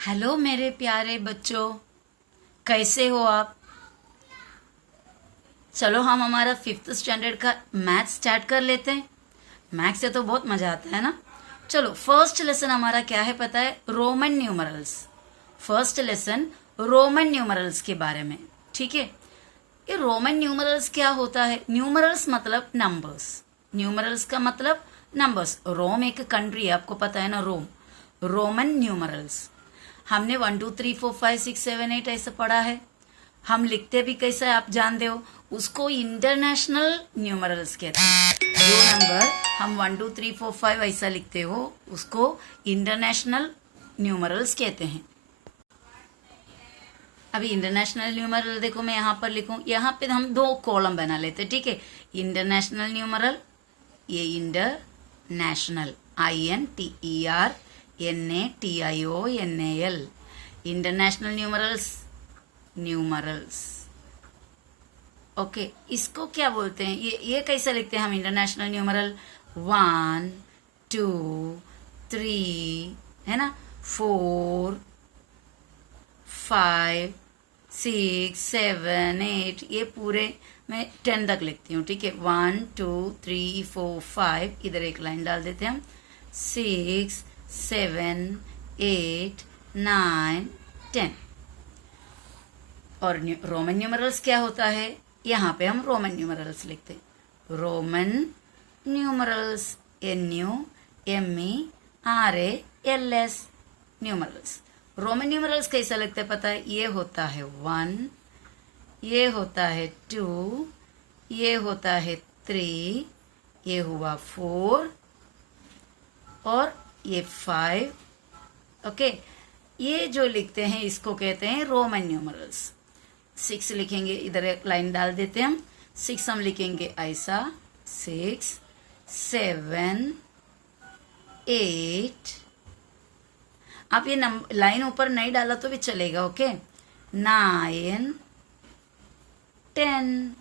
Hello मेरे प्यारे बच्चों, कैसे हो आप। चलो हम हमारा 5th स्टैंडर्ड का मैथ स्टार्ट कर लेते हैं। मैथ से तो बहुत मजा आता है ना। चलो फर्स्ट लेसन हमारा क्या है पता है, Roman numerals. First lesson Roman numerals के बारे में, ठीक है। ये रोमन न्यूमरल्स क्या होता है। न्यूमरल्स मतलब नंबर्स, न्यूमरल्स का मतलब नंबर्स। रोम एक कंट्री है, आपको पता है ना, रोम। रोमन न्यूमरल्स हमने 1 2 3 4 5 6 7 8 ऐसे पढ़ा है। हम लिखते भी कैसा है आप जानते हो, उसको इंटरनेशनल न्यूमरल्स कहते हैं। जो नंबर हम 1 2 3 4 5 ऐसा लिखते हो उसको इंटरनेशनल न्यूमरल्स कहते हैं। अभी इंटरनेशनल न्यूमरल देखो, मैं यहाँ पर लिखूं, यहाँ पे हम दो कॉलम बना लेते हैं, ठीक है। इंटरनेशनल न्यूमरल, ये international INTERNATIONAL, international numerals, numerals. Okay, इसको क्या बोलते हैं, ये कैसे लिखते हैं हम इंटरनेशनल न्यूमरल। 1 2 3 है ना, 4 5 6 7 8, ये पूरे मैं 10 तक लिखती हूँ, ठीक है। 1 2 3 4 5, इधर एक लाइन डाल देते हैं हम। 6 7 8 9 10। और रोमन न्यूमरल्स क्या होता है, यहाँ पे हम रोमन न्यूमरल्स लिखते हैं। Roman numerals NUMERALS numerals. Roman numerals कैसा लगता है पता है, ये होता है 1, ये होता है 2, ये होता है 3, ये हुआ 4 और ये 5। ओके, ये जो लिखते हैं इसको कहते हैं रोमन न्यूमरल्स। 6 लिखेंगे, इधर एक लाइन डाल देते हैं हम। 6 हम लिखेंगे ऐसा, 6 7 8। आप ये लाइन ऊपर नहीं डाला तो भी चलेगा, ओके। 9 10।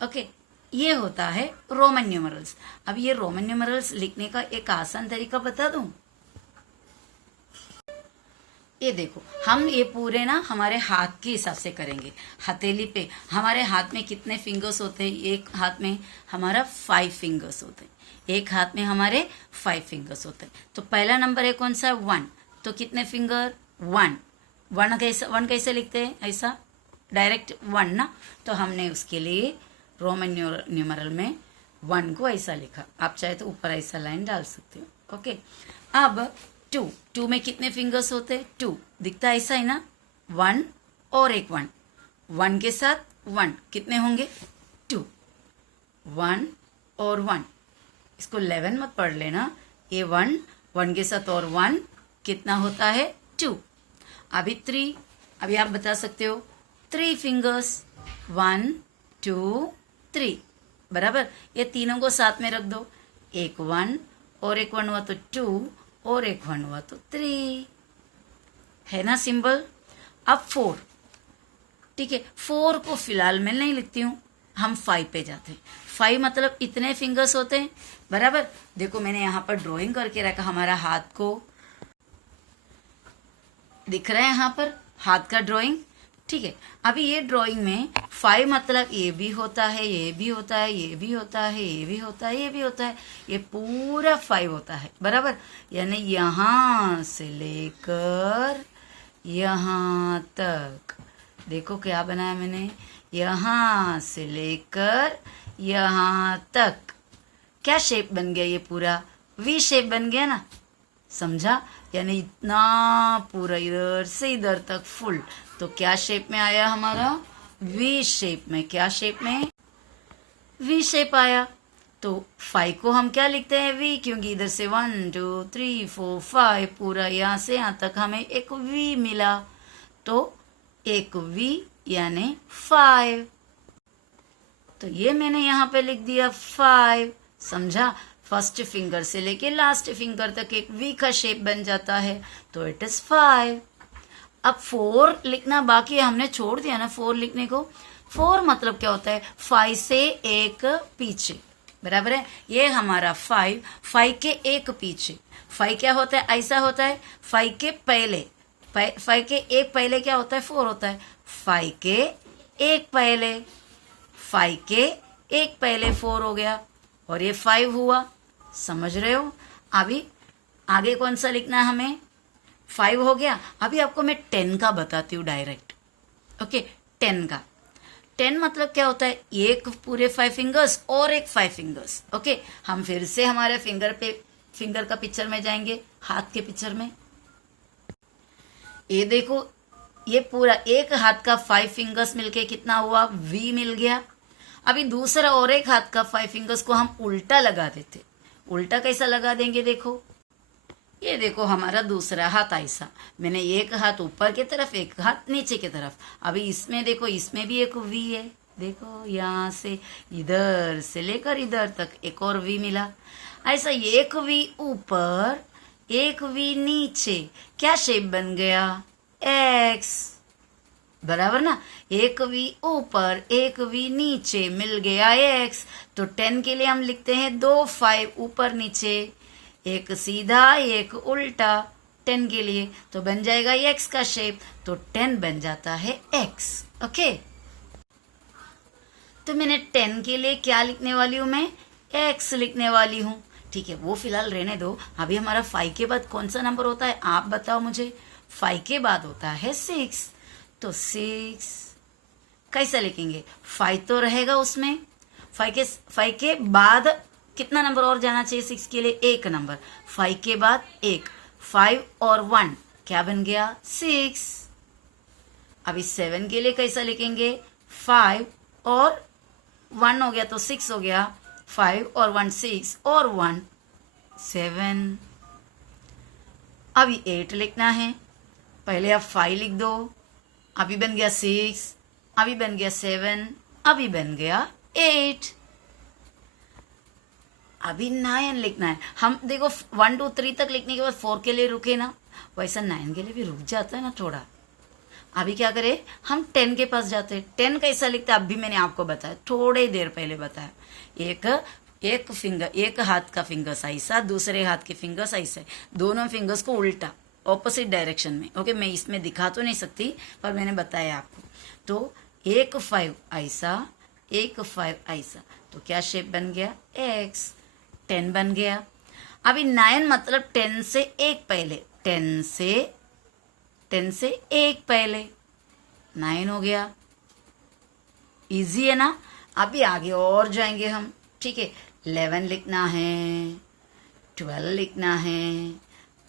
ओके, ये होता है रोमन न्यूमरल्स। अब ये रोमन न्यूमरल्स लिखने का एक आसान तरीका बता दूं। ये देखो, हम ये पूरे ना हमारे हाथ के हिसाब से करेंगे। हथेली पे हमारे हाथ में कितने फिंगर्स होते हैं, एक हाथ में हमारा 5 फिंगर्स होते हैं, एक हाथ में हमारे 5 फिंगर्स होते हैं। तो पहला नंबर है कौन सा, 1। तो कितने फिंगर, 1। 1 कैसे लिखते हैं, ऐसा डायरेक्ट 1 ना। तो हमने उसके लिए रोमन न्यूमरल में 1 को ऐसा लिखा। आप चाहे तो ऊपर ऐसा लाइन डाल सकते हो, ओके। अब 2 में कितने फिंगर्स होते हैं, 2 दिखता है ऐसा है ना, 1 और एक 1, 1 के साथ 1 कितने होंगे, 2। 1 और 1, इसको 11 मत पढ़ लेना, ये 1 के साथ और 1 कितना होता है, 2। अभी 3, अभी आप बता सकते हो 3 फिंगर्स, 1 2 3, बराबर। ये तीनों को साथ में रख दो, एक 1 और एक 1 हुआ तो 2 और एक 1 हुआ तो 3, है ना सिंबल। अब 4, ठीक है। 4 को फिलहाल मैं नहीं लिखती हूँ, हम 5 पे जाते हैं। 5 मतलब इतने फिंगर्स होते हैं, बराबर। देखो मैंने यहाँ पर ड्राइंग करके रखा, हमारा हाथ को दिख रहा है यहाँ पर हाथ का ड्राइंग, ठीक है। अभी ये ड्राइंग में 5 मतलब ये भी होता है, ये भी होता है, ये भी होता है, ये भी होता है, ये भी होता है, ये पूरा 5 होता है, बराबर। यानी यहाँ से लेकर यहाँ तक, देखो क्या बनाया मैंने, यहाँ से लेकर यहाँ तक क्या शेप बन गया, ये पूरा वी शेप बन गया ना, समझा। यानी इतना पूरा इधर से इधर तक फुल, तो क्या शेप में आया हमारा, वी शेप में। क्या शेप में, वी शेप आया। तो 5 को हम क्या लिखते हैं, वी, क्योंकि इधर से 1 2 3 4 5 पूरा यहाँ से यहाँ तक हमें एक वी मिला, तो एक वी यानी 5। तो ये मैंने यहाँ पे लिख दिया 5, समझा। फर्स्ट फिंगर से लेके लास्ट फिंगर तक एक वी का शेप बन जाता है, तो इट इज 5। अब 4 लिखना बाकी है, हमने छोड़ दिया ना 4 लिखने को। 4 मतलब क्या होता है, 5 से एक पीछे, बराबर है। ये हमारा 5 के एक पीछे, फाइव क्या होता है, ऐसा होता है फाइव के पहले, फाइव के एक पहले क्या होता है, फोर होता है। फाइव के एक पहले, फाइव के एक पहले फोर हो गया और ये फाइव हुआ। समझ रहे हो? अभी आगे कौन सा लिखना है हमें, फाइव हो गया। अभी आपको मैं 10 का बताती हूँ डायरेक्ट। ओके, 10 का, 10 मतलब क्या होता है, एक पूरे 5 फिंगर्स और एक 5 फिंगर्स। ओके, हम फिर से हमारे फिंगर का पिक्चर में जाएंगे, हाथ के पिक्चर में। ये देखो, ये पूरा एक हाथ का 5 फिंगर्स मिलके कितना हुआ, वी मिल गया। अभी दूसरा और एक हाथ का 5 फिंगर्स को हम उल्टा लगा देते। उल्टा कैसा लगा देंगे, देखो, ये देखो हमारा दूसरा हाथ ऐसा, मैंने एक हाथ ऊपर की तरफ, एक हाथ नीचे की तरफ। अभी इसमें देखो, इसमें भी एक वी है, देखो यहाँ से इधर से लेकर इधर तक एक और वी मिला। ऐसा एक वी ऊपर, एक वी नीचे, क्या शेप बन गया, एक्स, बराबर ना। एक वी ऊपर, एक वी नीचे, मिल गया एक्स। तो 10 के लिए हम लिखते हैं 2 5 ऊपर नीचे, एक सीधा एक उल्टा 10 के लिए, तो बन जाएगा एक्स का शेप। तो 10 बन जाता है एक्स। ओके, तो मैंने 10 के लिए क्या लिखने वाली हूं, मैं एक्स लिखने वाली हूं। ठीक है, वो फिलहाल रहने दो। अभी हमारा 5 के बाद कौन सा नंबर होता है, आप बताओ मुझे। 5 के बाद होता है 6। तो 6 कैसा लिखेंगे, 5 तो रहेगा उसमें, 5 के बाद कितना नंबर और जाना चाहिए 6 के लिए, एक नंबर। 5 के बाद एक, 5 और 1 क्या बन गया, 6। अभी 7 के लिए कैसा लिखेंगे, 5 और 1 हो गया तो 6 हो गया, 5 और 1 6 और 1 7। अभी 8 लिखना है, पहले आप 5 लिख दो, अभी बन गया 6, अभी बन गया 7, अभी बन गया 8। अभी 9 लिखना है। हम देखो 1 2 3 तक लिखने के बाद 4 के लिए रुके ना, वैसा 9 के लिए भी रुक जाता है ना थोड़ा। अभी क्या करें, हम 10 के पास जाते हैं। 10 कैसा लिखते हैं, अभी मैंने आपको बताया, थोड़ी देर पहले बताया। एक फिंगर, एक हाथ का फिंगर्स ऐसा, दूसरे हाथ के फिंगर्स ऐसे, दोनों फिंगर्स को उल्टा, ऑपोजिट डायरेक्शन में। ओके, मैं इसमें दिखा तो नहीं सकती, पर मैंने बताया आपको। तो एक 5 ऐसा, एक 5 ऐसा, तो क्या शेप बन गया, एक्स। 10 बन गया। अभी 9 मतलब 10 से एक पहले, 10 से एक पहले 9 हो गया। इजी है ना। अभी आगे और जाएंगे हम। ठीक है, 11 लिखना है, 12 लिखना है,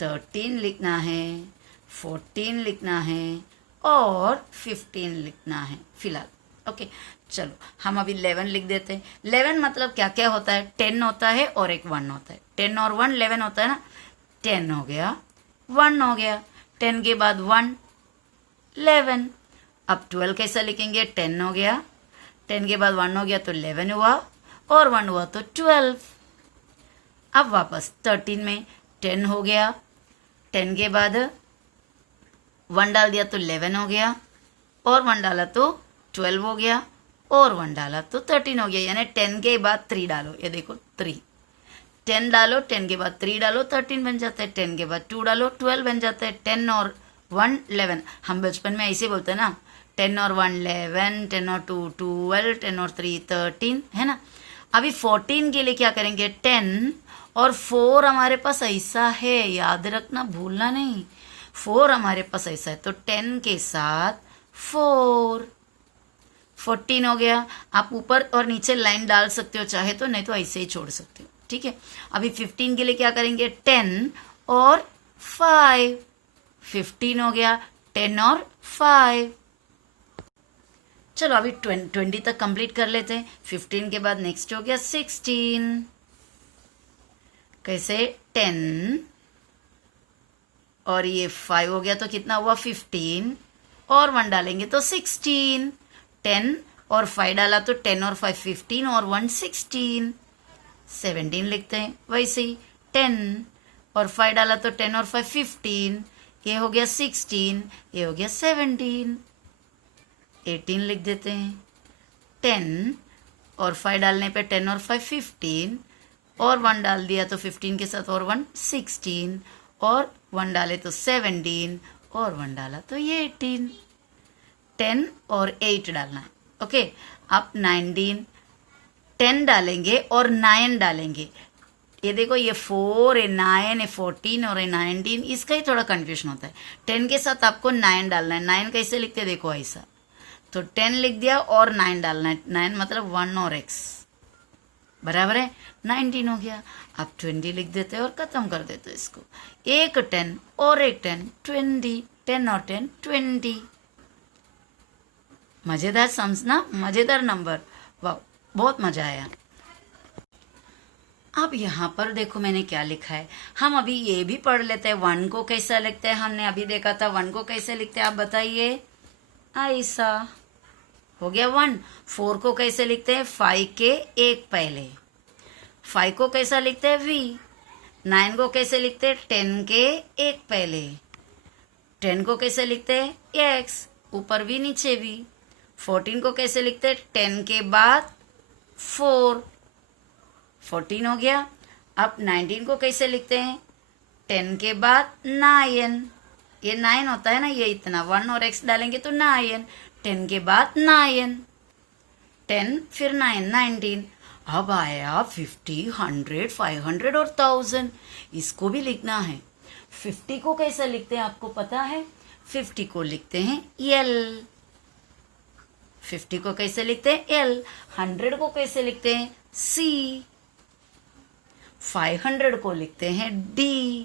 13 लिखना है, 14 लिखना है और 15 लिखना है फिलहाल। ओके, चलो हम अभी 11 लिख देते हैं। 11 मतलब क्या क्या होता है, 10 होता है और एक 1 होता है। 10 और 1 11 होता है ना। 10 हो गया, 1 हो गया, 10 के बाद 1 11। अब 12 कैसा लिखेंगे, 10 हो गया, 10 के बाद 1 हो गया तो 11 हुआ और 1 हुआ तो 12। अब वापस 13 में 10 हो गया, 10 के बाद 1 डाल दिया तो 11 हो गया और 1 डाला तो 12 हो गया और 1 डाला तो 13 हो गया। यानी 10 के बाद 3 डालो, ये देखो 3, 10 डालो, 10 के बाद 3 डालो, 13 बन जाता है। 10 के बाद 2 डालो, 12 बन जाता है। 10 और 1 11। हम बचपन में ऐसे बोलते हैं ना, 10 और 1 11, 10 और 2 12, 10 और 3 13, है ना। अभी 14 के लिए क्या करेंगे, 10 और 4 हमारे पास ऐसा है, याद रखना, भूलना नहीं। 4 हमारे पास ऐसा है तो 10 के साथ 4, 14 हो गया। आप ऊपर और नीचे लाइन डाल सकते हो चाहे तो, नहीं तो ऐसे ही छोड़ सकते हो। ठीक है, अभी 15 के लिए क्या करेंगे, 10 और 5, 15 हो गया, 10 और 5। चलो अभी 20 तक कंप्लीट कर लेते हैं। 15 के बाद नेक्स्ट हो गया 16। कैसे, 10 और ये 5 हो गया तो कितना हुआ, 15 और 1 डालेंगे तो 16। 10 और 5 डाला तो 10 और 5 15 और 1 16। 17 लिखते हैं वैसे ही, 10 और 5 डाला तो 10 और 5 15, ये हो गया 16, ये हो गया 17। 18 लिख देते हैं, 10 और 5 डालने पे 10 और 5 15, और 1 डाल दिया तो 15 के साथ और 1 16, और 1 डाले तो 17, और 1 डाला तो ये 18। 10 और 8 डालना है। ओके, अब 19, 10 डालेंगे और 9 डालेंगे। ये देखो, ये 4 है, 9 है, 14 और 19, इसका ही थोड़ा कंफ्यूजन होता है। 10 के साथ आपको 9 डालना है। 9 कैसे लिखते हैं देखो, ऐसा। तो 10 लिख दिया और 9 डालना है। 9 मतलब 1 और x बराबर है 19 हो गया। अब 20 लिख देते हैं और खत्म कर देते हैं इसको। एक 10 और एक 10, 20। 10 और 10, 20। मजेदार समझना, मजेदार नंबर। वाह, बहुत मजा आया। अब यहाँ पर देखो मैंने क्या लिखा है। हम अभी ये भी पढ़ लेते हैं 1 को कैसा लिखते हैं। हमने अभी देखा था 1 को कैसे लिखते हैं, आप बताइए। ऐसा हो गया 1। 4 को कैसे लिखते हैं, 5 के एक पहले। 5 को कैसा लिखते हैं, v। 9 को कैसे लिखते हैं, 10 के एक पहले। 10 को कैसे लिखते हैं, x, ऊपर v नीचे v। 14 को कैसे लिखते हैं, 10 के बाद 4, 14 हो गया। अब 19 को कैसे लिखते हैं, 10 के बाद 9, ये 9 होता है ना, ये इतना 1 और x डालेंगे तो 9, 10 के बाद 9, 10 फिर 9, 19। अब आया 50, 100, 500 और 1000, इसको भी लिखना है। 50 को कैसे लिखते हैं आपको पता है, 50 को लिखते हैं L। 50 को कैसे लिखते हैं, L। 100 को कैसे लिखते हैं, C। 500 को लिखते हैं D,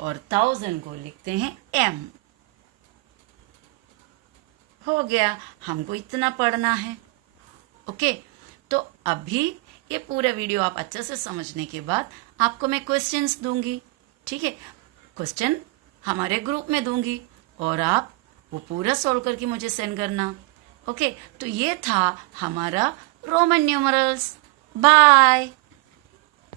और 1000 को लिखते हैं M। हो गया, हमको इतना पढ़ना है। ओके, तो अभी ये पूरा वीडियो आप अच्छे से समझने के बाद आपको मैं क्वेश्चंस दूंगी, ठीक है। क्वेश्चन हमारे ग्रुप में दूंगी और आप वो पूरा सॉल्व करके मुझे सेंड करना। ओके, तो ये था हमारा रोमन न्यूमरल्स। बाय।